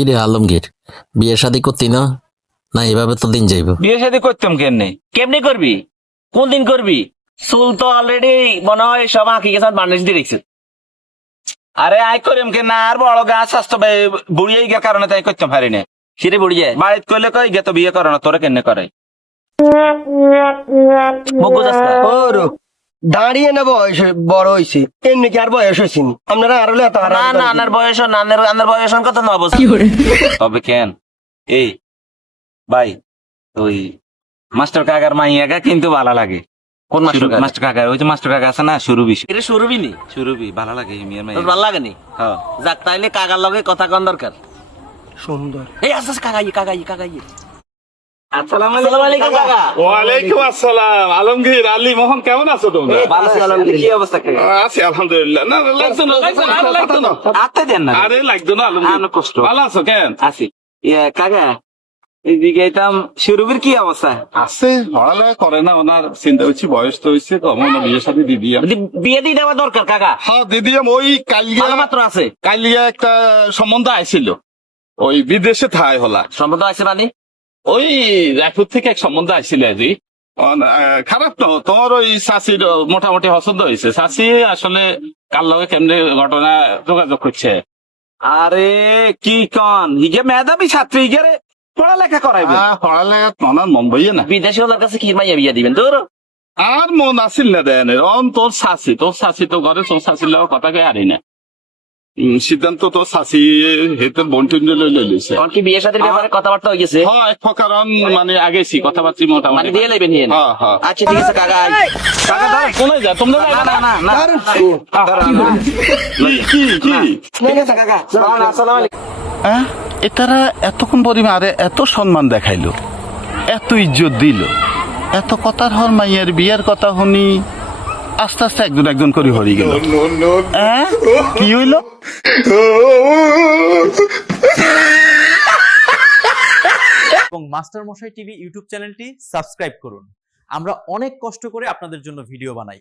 ইরে আলমগীর, বিয়ে শাদী করতি না? না এভাবে তো দিন যাইব। বিয়ে শাদী করতাম কেমনে? কেমনি করবি? কোন দিন করবি? চুল তো অলরেডি মনে হয় সব আঁকি গেছে, বার্নিশ দিয়ে রেখেছে। আরে আই করিম কে না আর বড় গাছ স্বাস্থ্য বুড়িয়ে গিয়ে কারণে তাই করতাম পারি না। সেরে বুড়ি যায় বাড়িতে কইলে কই গে তো বিয়ে করে না, তোরা কেমনে করে? মগ্গু যাস্তা ওর দাঁড়িয়ে না বয়স বড় হয়েছে, এমনি কি আর বয়স হয়েছে নি? আপনারা আর হলে এত না হারাহারি না, করেন আনার কি? বয়স আনার বয়স কত? 9 বছর। তবে কেন এই ভাই ওই মাস্টার কাকার মাইয়াগা কিন্তু ভালো লাগে। কোন মাস্টার কাকা? মাস্টার কাকা, ওই যে মাস্টার কাকা আছে না, সুরভি। এটা সুরবি নি? সুরভি ভালো লাগে এই মেয়ের তোর মাইয়া। ভালো লাগেনি? হ্যাঁ যাক, তাইলে কাকার লগে কথা কন দরকার। সুন্দর। এই আচ্ছা কাকাই। আসসালামু আসসালামু আলাইকুম কাকা। ওয়ালাইকুম আসসালাম। আলমগীর, আলী, মোহন, কেমন আছো তোমরা? ভালো আছি আলহামদুলিল্লাহ। কি অবস্থা কাকা? আছি আলহামদুলিল্লাহ। না না, লাগতো না, আর লাগতো না। আতে দেন না। আরে লাগতো না আলমগীর। আমার কষ্ট। ভালো আছো কেন? আছি। কাকা এদিকে এতাম, সুরভির কি অবস্থা? আছে, পড়ালেখা করে না, ওনার চিন্তা করছি বয়স তো হয়েছে, কমন বিয়ে সাথে দিদি। বিয়ে দিয়ে দেওয়া দরকার কাকা। হ্যাঁ দিদি, ওই কালিয়া ভালো মাত্র আছে। কালিয়া একটা সম্বন্ধ আইছিল, ওই বিদেশে থাই হলা। সম্বন্ধ আছে মানে? ওই রায়পুর থেকে এক সম্বন্ধ আইছিল আজি। খারাপ তো, তোমার ওই চাষির মোটামুটি পছন্দ হয়েছে। চাষি আসলে কার লগে কেমনে ঘটনা যোগাযোগ করছে। আরে কি কন, হিগে মেধাবী ছাত্রী, হিগে পড়ালেখা করাইবে। পড়ালেখা তোমার মন বইয়ে না। বিদেশি ওদের কাছে কি মাইয়া বিয়া দিবেন তোর? আর মন আসিল না দেন, তোর শাশি তো ঘরে, তোর শাশির লোক কথা কে আরি না। সিদ্ধান্ত তোর শাশি হেতের বন্টন লইছে। তখন কি বিয়ে শাদীর ব্যাপারে কথাবার্তা হয়ে গেছে? হ্যাঁ, এক প্রকার মানে আগেছি কথাবার্তা মানে মোটামুটি। দিয়ে লেবেন হিয়েন? হ্যাঁ হ্যাঁ। আচ্ছা ঠিক আছে কাকা। টাকা দাঁড়া, কোনে যা তোমরা যাইবা না না? না না না। কি কি ঠিক আছে কাকা। আসসালামু আলাইকুম। হ্যাঁ, এটারা এতক্ষণ পরিমাণে এত সম্মান দেখাইলো, এত ইজ্জত দিল, এত কথার হর মাইয়ের বিয়ের কথা শুনি আস্তে আস্তে একজন করে হরি গেল। হ্যাঁ, কি হইল? এবং মাস্টার মশাই টিভি ইউটিউব চ্যানেলটি সাবস্ক্রাইব করুন। আমরা অনেক কষ্ট করে আপনাদের জন্য ভিডিও বানাই।